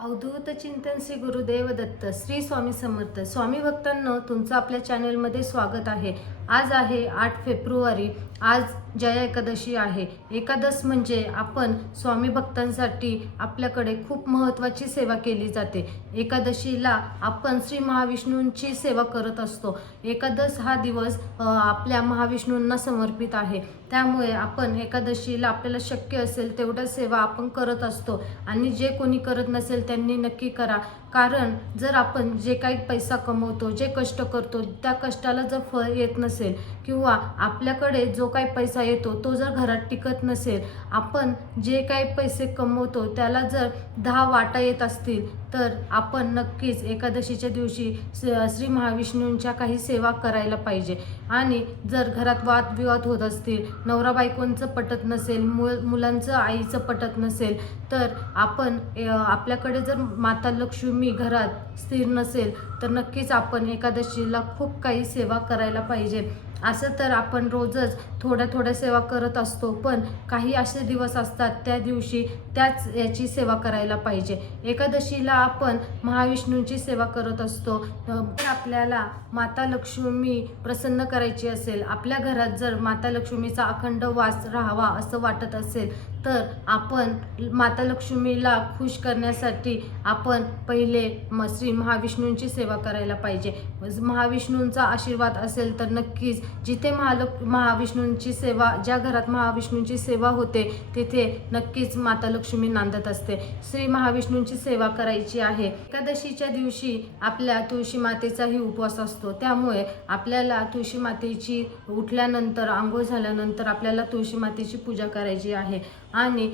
अवधूत चिंतन श्री गुरुदेव दत्त श्री स्वामी समर्थ स्वामी भक्तांनो, तुमचं आपल्या चॅनलमध्ये स्वागत आहे। आज आहे 8 फेब्रुवारी। आज जया एकादशी आहे। एकादश म्हणजे आपण स्वामी भक्तांसाठी आपल्याकडे खूप महत्त्वाची सेवा केली जाते। एकादशीला आपण श्री महाविष्णूंची सेवा करत असतो। एकादश हा दिवस आपल्या महाविष्णूंना समर्पित आहे, त्यामुळे आपण एकादशीला आपल्याला शक्य असेल तेवढ्या सेवा आपण करत असतो। आणि जे कोणी करत नसेल त्यांनी नक्की करा, कारण जर आपण जे काही पैसा कमवतो, जे कष्ट करतो, त्या कष्टाला जर फळ येत नसेल किंवा आपल्याकडे जो काही पैसा येतो तो जर घरात टिकत नसेल, आपण जे काही पैसे कमवतो त्याला जर 10 वाटा येत असतील, तर आपण नक्कीच एकादशीच्या दिवशी श्री महाविष्णूंच्या काही सेवा करायला पाहिजे। आणि जर घरात वादविवाद होत असतील, नवरा बायकोंचं पटत नसेल, मुलांचं आईचं पटत नसेल, तर आपण आपल्याकडे जर माता लक्ष्मी घरात स्थिर नसेल तर नक्कीच आपण एकादशीला खूप काही सेवा करायला पाहिजे। असं तर आपण रोजच थोड्या सेवा करत असतो, पण काही असे दिवस असतात त्या दिवशी त्याच याची सेवा करायला पाहिजे। एकादशीला आपण महाविष्णूंची सेवा करत असतो। तर आपल्याला माता लक्ष्मी प्रसन्न करायची असेल, आपल्या घरात जर माता लक्ष्मीचा अखंड वास राहावा असं वाटत असेल, तर आपण माता लक्ष्मीला खुश करण्यासाठी आपण पहिले श्री महाविष्णूंची सेवा करायला पाहिजे। महाविष्णूंचा आशीर्वाद असेल तर नक्कीच जिथे महाविष्णूंची सेवा, ज्या घरात महाविष्णूंची सेवा होते तिथे नक्कीच माता लक्ष्मी नांदत असते। श्री महाविष्णूंची सेवा करायची आहे। एकादशीच्या दिवशी आपल्या तुळशी मातेचाही उपवास असतो, त्यामुळे आपल्याला तुळशी मातेची उठल्यानंतर, आंघोळ झाल्यानंतर आपल्याला तुळशी मातेची पूजा करायची आहे। आणि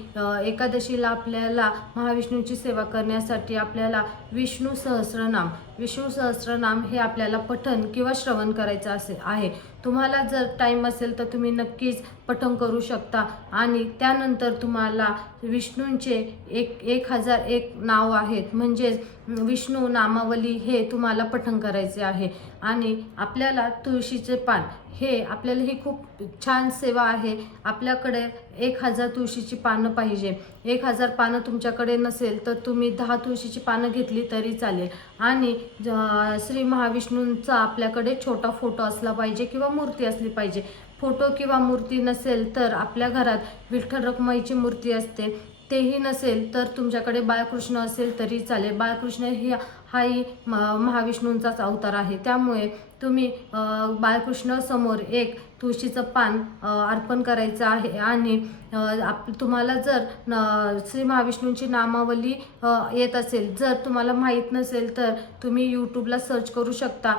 एकादशीला आपल्याला महाविष्णूंची सेवा करण्यासाठी आपल्याला विष्णू सहस्रनाम हे आपल्याला पठण किंवा श्रवण करायचं आहे। तुम्हाला जर टाइम असेल तर तुम्ही नक्कीच पठण करू शकता। आणि त्यानंतर तुम्हाला विष्णूंचे 1001 नाव आहेत, म्हणजेच विष्णू नामावली हे तुम्हाला पठण करायचे आहे। आणि आपल्याला तुळशीचे पान हे आपल्याला ही खूप छान सेवा आहे। आपल्याकडे 1000 तुळशीची पानं पाहिजे। 1000 पानं तुमच्याकडे नसेल तर तुम्ही 10 तुळशीची पानं घेतली तरी चालेल। आणि श्री महाविष्णूंचा आपल्याकडे छोटा फोटो असला पाहिजे किंवा मूर्ती असली पाहिजे। फोटो किंवा मूर्ती नसेल तर आपल्या घरात विठ्ठल रखुमाईची मूर्ती असते, तेही नसेल तर तुमच्याकडे बाळकृष्ण असेल तरी चालेल। बाळकृष्ण हाही महाविष्णूंचाच अवतार आहे, त्यामुळे तुम्ही बाळकृष्ण समोर एक तुळशीचं पान अर्पण करायचं आहे। आणि तुम्हाला जर श्री महाविष्णूंची नामावली येत असेल, जर तुम्हाला माहीत नसेल तर तुम्ही यूट्यूबला सर्च करू शकता।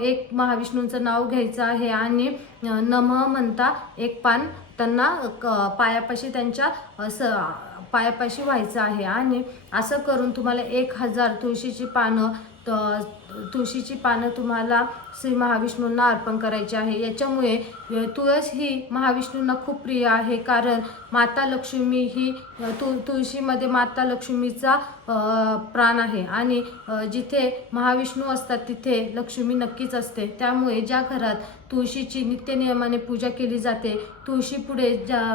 एक महाविष्णूंचं नाव घ्यायचं आहे आणि नमः म्हणता एक पान त्यांना पायापाशी, त्यांच्या पायापाशी व्हायचं आहे। आणि असं करून तुम्हाला 1000 तुळशीची पानं तुम्हाला श्री महाविष्णूंना अर्पण करायची आहे। याच्यामुळे तुळस ही महाविष्णूंना खूप प्रिय आहे, कारण माता लक्ष्मी ही तुळशीमध्ये माता लक्ष्मीचा प्राण आहे। आणि जिथे महाविष्णू असतात तिथे लक्ष्मी नक्कीच असते, त्यामुळे ज्या घरात तुळशीची नित्यनियमाने पूजा केली जाते, तुळशीपुढे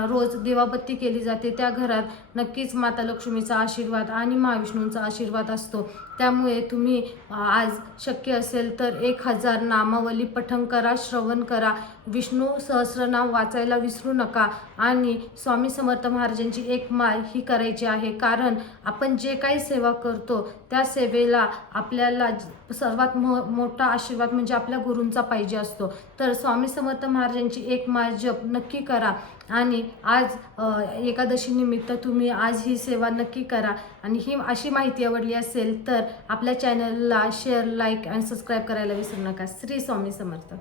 रोज दिवाबत्ती केली जाते, त्या घरात नक्कीच माता लक्ष्मीचा आशीर्वाद आणि महाविष्णूंचा आशीर्वाद असतो। त्यामुळे तुम्ही आज शक्य असेल तर 1000 नामावली पठण करा, श्रवण करा, विष्णू सहस्रनाम वाचायला विसरू नका। आणि स्वामी समर्थ महाराजांची एक माळ ही करायची आहे, कारण आपण जे काही सेवा करतो त्या सेवेला आपल्याला सर्वात मोठा आशीर्वाद म्हणजे आपल्या गुरूंचा पाहिजे असतो। तर स्वामी समर्थ महाराजांची एक माळ जप नक्की करा। आणि आज एकादशी निमित्त तुम्ही आज ही सेवा नक्की करा। आणि ही अशी माहिती आवडली असेल तर आपल्या चॅनलला शेअर, लाईक आणि सबस्क्राईब करायला विसरू नका। श्री स्वामी समर्थ।